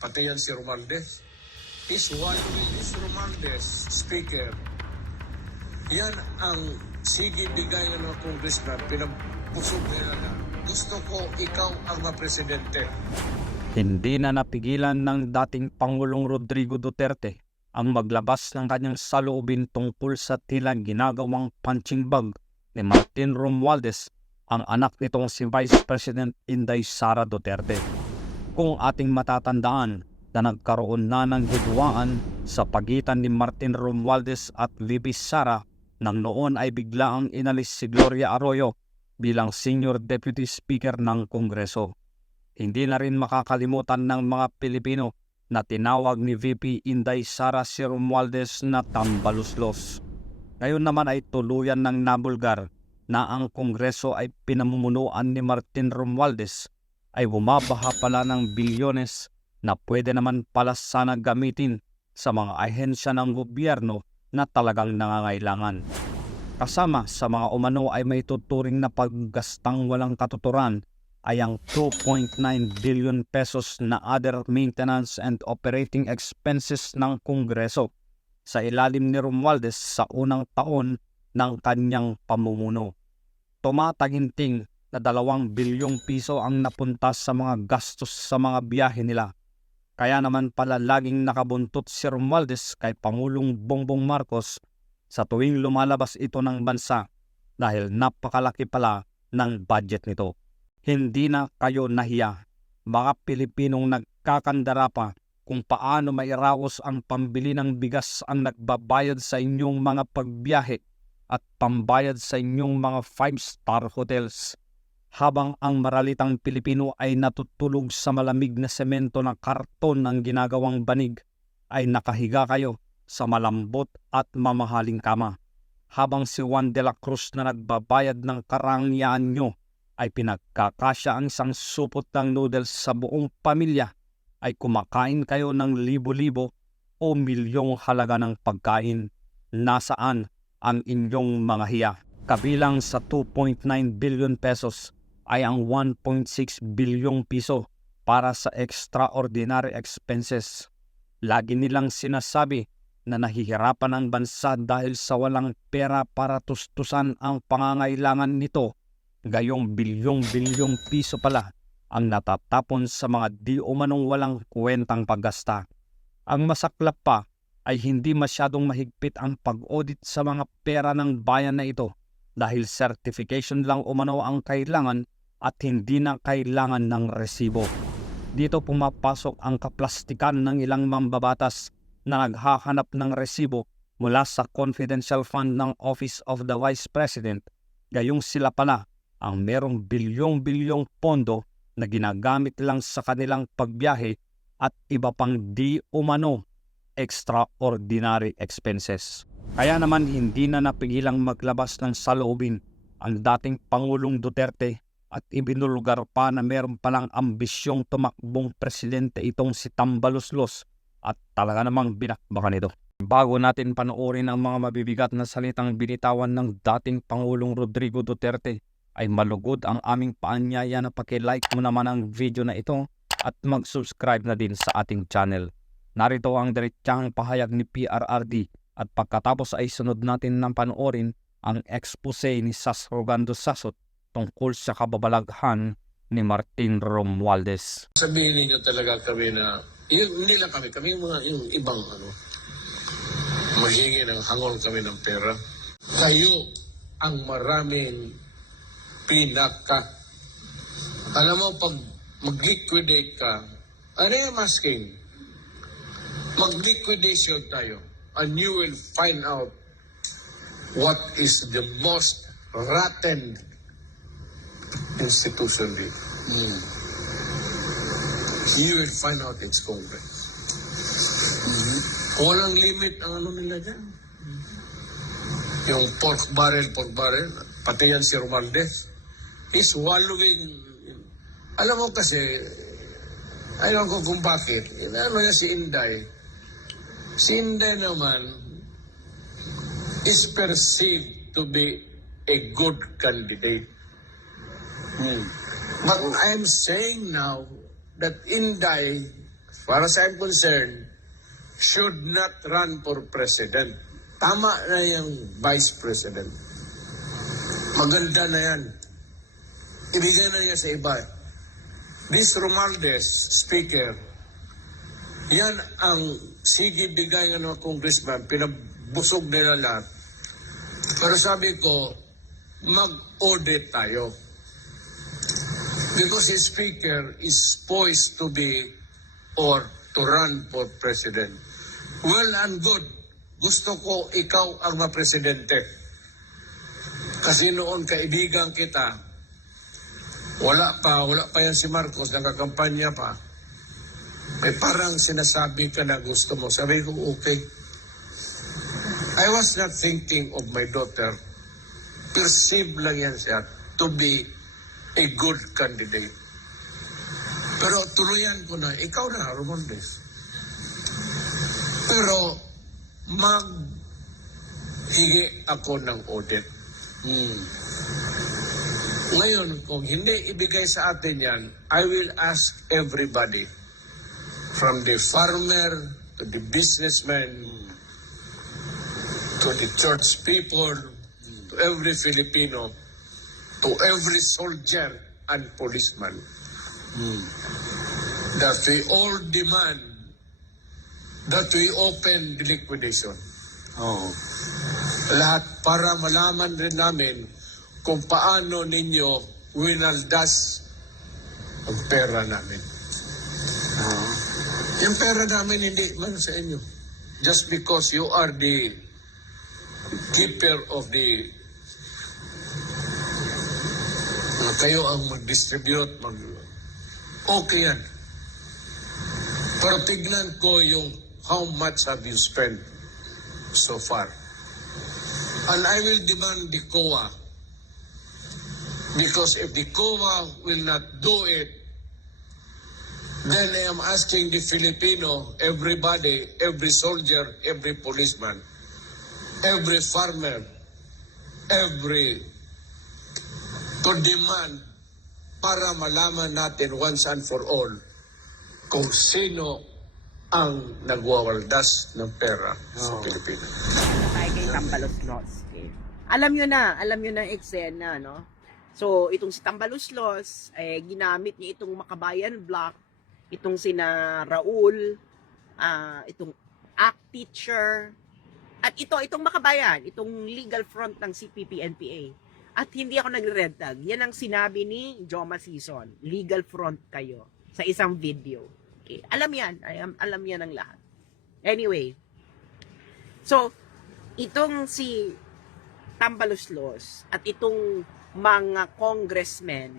Pati yan si Romaldes. Is wallowing is Romaldes, speaker. Yan ang sige bigayan ng congressman, pinabusog nila na. Gusto ko ikaw ang mapresidente. Hindi na napigilan ng dating Pangulong Rodrigo Duterte ang maglabas ng kanyang saloobin tungkol sa tila ginagawang punching bag ni Martin Romualdez, ang anak nitong si Vice President Inday Sara Duterte. Kung ating matatandaan na nagkaroon na ng hidwaan sa pagitan ni Martin Romualdez at Libby Sara nang noon ay bigla ang inalis si Gloria Arroyo bilang Senior Deputy Speaker ng Kongreso. Hindi na rin makakalimutan ng mga Pilipino na tinawag ni VP Inday Sara si Romualdez na tambaluslos. Ngayon naman ay tuluyan ng nabulgar na ang Kongreso ay pinamumunuan ni Martin Romualdez ay bumabaha pala ng bilyones na pwede naman pala sana gamitin sa mga ahensya ng gobyerno na talagang nangangailangan. Kasama sa mga umano ay may tuturing na paggastang walang katuturan ay ang 2.9 billion pesos na other maintenance and operating expenses ng Kongreso sa ilalim ni Romualdez sa unang taon ng kanyang pamumuno. Tumataginting na dalawang bilyong piso ang napunta sa mga gastos sa mga biyahe nila. Kaya naman pala laging nakabuntot si Romualdez kay Pangulong Bongbong Marcos sa tuwing lumalabas ito ng bansa dahil napakalaki pala ng budget nito. Hindi na kayo nahiya, mga Pilipinong nagkakandara pa kung paano mairaos ang pambili ng bigas ang nagbabayad sa inyong mga pagbiyahe at pambayad sa inyong mga five-star hotels. Habang ang maralitang Pilipino ay natutulog sa malamig na semento ng karton ng ginagawang banig, ay nakahiga kayo sa malambot at mamahaling kama. Habang si Juan de la Cruz na nagbabayad ng karangyaan nyo ay pinagkakasya ang isang supot ng noodles sa buong pamilya ay kumakain kayo ng libo-libo o milyong halaga ng pagkain. Nasaan ang inyong mga hiya? Kabilang sa 2.9 billion pesos ay ang 1.6 bilyong piso para sa extraordinary expenses. Lagi nilang sinasabi na nahihirapan ang bansa dahil sa walang pera para tustusan ang pangangailangan nito. Gayong bilyong-bilyong piso pala ang natatapon sa mga di umanong walang kwentang paggasta. Ang masaklap pa ay hindi masyadong mahigpit ang pag-audit sa mga pera ng bayan na ito dahil certification lang umano ang kailangan at hindi na kailangan ng resibo. Dito pumapasok ang kaplastikan ng ilang mambabatas na naghahanap ng resibo mula sa confidential fund ng Office of the Vice President, gayong sila pala ang merong bilyong-bilyong pondo na ginagamit lang sa kanilang pagbiyahe at iba pang di umano extraordinary expenses. Kaya naman hindi na napigilang maglabas ng saloobin ang dating Pangulong Duterte at ibinulgar pa na meron palang ambisyong tumakbong presidente itong si Tambaluslos at talaga namang binakbakan ito. Bago natin panoorin ang mga mabibigat na salitang binitawan ng dating Pangulong Rodrigo Duterte, ay malugod ang aming paanyaya na paki-like mo naman ang video na ito at mag-subscribe na din sa ating channel. Narito ang diretsang pahayag ni PRRD at pagkatapos ay sunod natin ng panoorin ang expose ni Sas Rogando Sasot tungkol sa kababalaghan ni Martin Romualdez. Sabihin ninyo talaga kami na, yun, lang kami, kami yung mga yung ibang ano, maghingi ng hangol kami ng pera. Kayo ang maraming pinaka. Alam mo, pag mag-liquidate ka, ano yung masking? Mag-liquidation tayo and you will find out what is the most rotten institution dito. Hmm. You will find out it's Congress. Walang limit ang ano nila dyan. Yung pork barrel, pork barrel, pati yan si Romaldes, is wallowing. Alam mo kasi, alam ko kung bakit. Ano yan si Inday. Si Inday naman is perceived to be a good candidate. Hmm. But I'm saying now that Inday far as I'm concerned, should not run for president. Tama na yung vice president. Maganda na yan. Ibigay na niya sa iba. This Romualdez, speaker, yan ang sige bigay ng mga congressman, pinabusog nila lahat. Pero sabi ko, mag-audit tayo. Because his speaker is poised to be or to run for president. Well and good. Gusto ko ikaw ang mapresidente. Kasi noon kaibigan kita, wala pa, wala pa yan si Marcos, nakakampanya pa. May parang sinasabi ka na gusto mo. Sabi ko, okay. I was not thinking of my daughter. Perceive lang yan siya to be a good candidate. Pero tuluyan ko na, ikaw na, Romondes. Pero mag higi ako ng audit. Hmm. Ngayon, kung hindi ibigay sa atin yan, I will ask everybody, from the farmer to the businessman, to the church people, to every Filipino, to every soldier and policeman, that we all demand that we open the liquidation. Oo. Lahat para malaman rin namin kung paano ninyo winaldas ang pera namin. Oo. Yung pera namin hindi man sa inyo. Just because you are the keeper of the na kayo ang mag-distribute, mag okay yan. Pero tignan ko yung how much have you spent so far. And I will demand the COA because if the COA will not do it, then I am asking the Filipino, everybody, every soldier, every policeman, every farmer, every to demand para malaman natin once and for all kung sino ang nagwawaldas ng pera sa Oo. Pilipinas. tayo kay Tambaloslos. Okay. Alam nyo na, alam nyo na eksena, no? So, itong si Tambaloslos, eh, ginamit niya itong Makabayan Block, itong sina Raul, ah, itong act teacher, at ito, itong Makabayan, itong legal front ng CPP-NPA. At hindi ako nagre-red tag. Yan ang sinabi ni Joma Season. Legal front kayo sa isang video. Okay. Alam yan. Alam, alam yan ng lahat. Anyway. So, itong si Tambaloslos at itong mga congressmen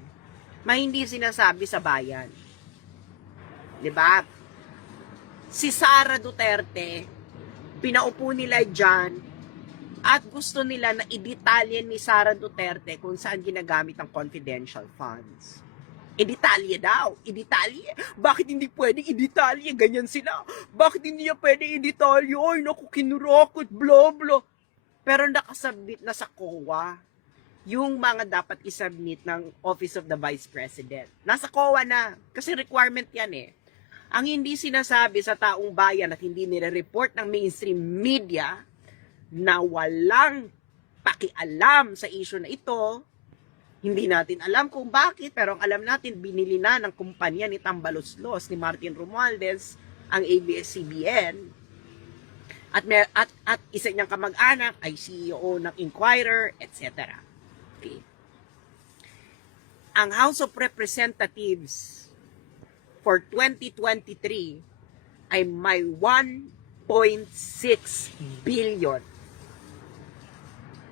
ma hindi sinasabi sa bayan. 'Di ba? Si Sara Duterte pinaupo nila diyan at gusto nila na i-detalye ni Sara Duterte kung saan ginagamit ang confidential funds. I-detalye daw. I-detalye. Bakit hindi pwedeng i-detalye? Ganyan sila. Bakit hindi niya pwedeng i-detalye? Ay, naku, kinurokot, blah. Pero nakasubmit na sa COA yung mga dapat isubmit ng Office of the Vice President. Nasa COA na. Kasi requirement yan eh. Ang hindi sinasabi sa taong bayan at hindi nire-report ng mainstream media na walang pakialam sa issue na ito, hindi natin alam kung bakit, pero ang alam natin, binili na ng kumpanya ni Tambaloslos, ni Martin Romualdez, ang ABS-CBN. At, may, at, at isa niyang kamag-anak ay CEO ng Inquirer, etc. Okay. Ang House of Representatives for 2023 ay may 1.6 billion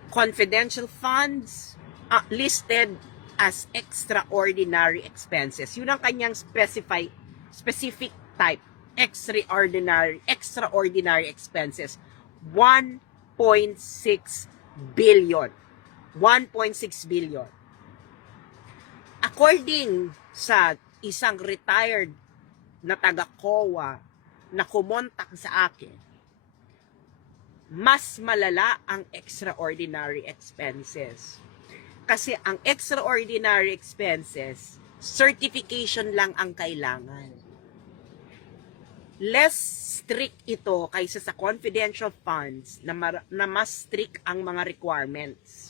confidential funds uh, listed as extraordinary expenses. Yun ang kanyang specify, specific type. Extraordinary, extraordinary expenses. 1.6 billion. 1.6 billion. According sa isang retired na taga-COA na kumontak sa akin, mas malala ang extraordinary expenses. Kasi ang extraordinary expenses, certification lang ang kailangan. less strict ito kaysa sa confidential funds na, na mas strict ang mga requirements.